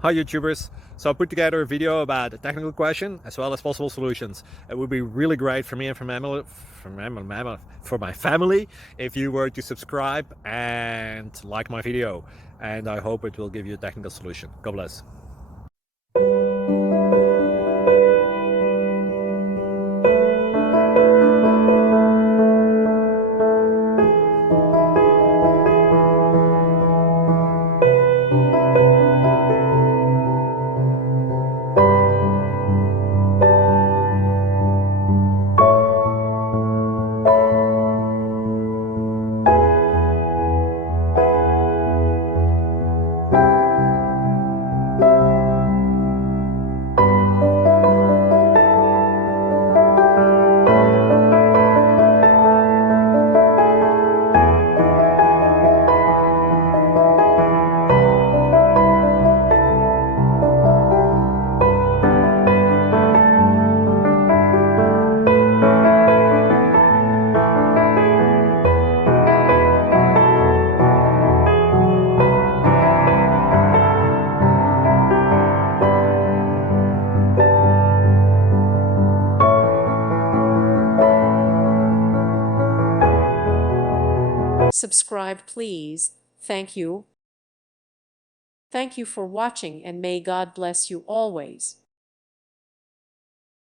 Hi YouTubers! So I put together a video about a technical question as well as possible solutions. It would be really great for me and for my family if you were to subscribe and like my video, and I hope it will give you a technical solution. God bless. Subscribe, please. Thank you. Thank you for watching, and may God bless you always.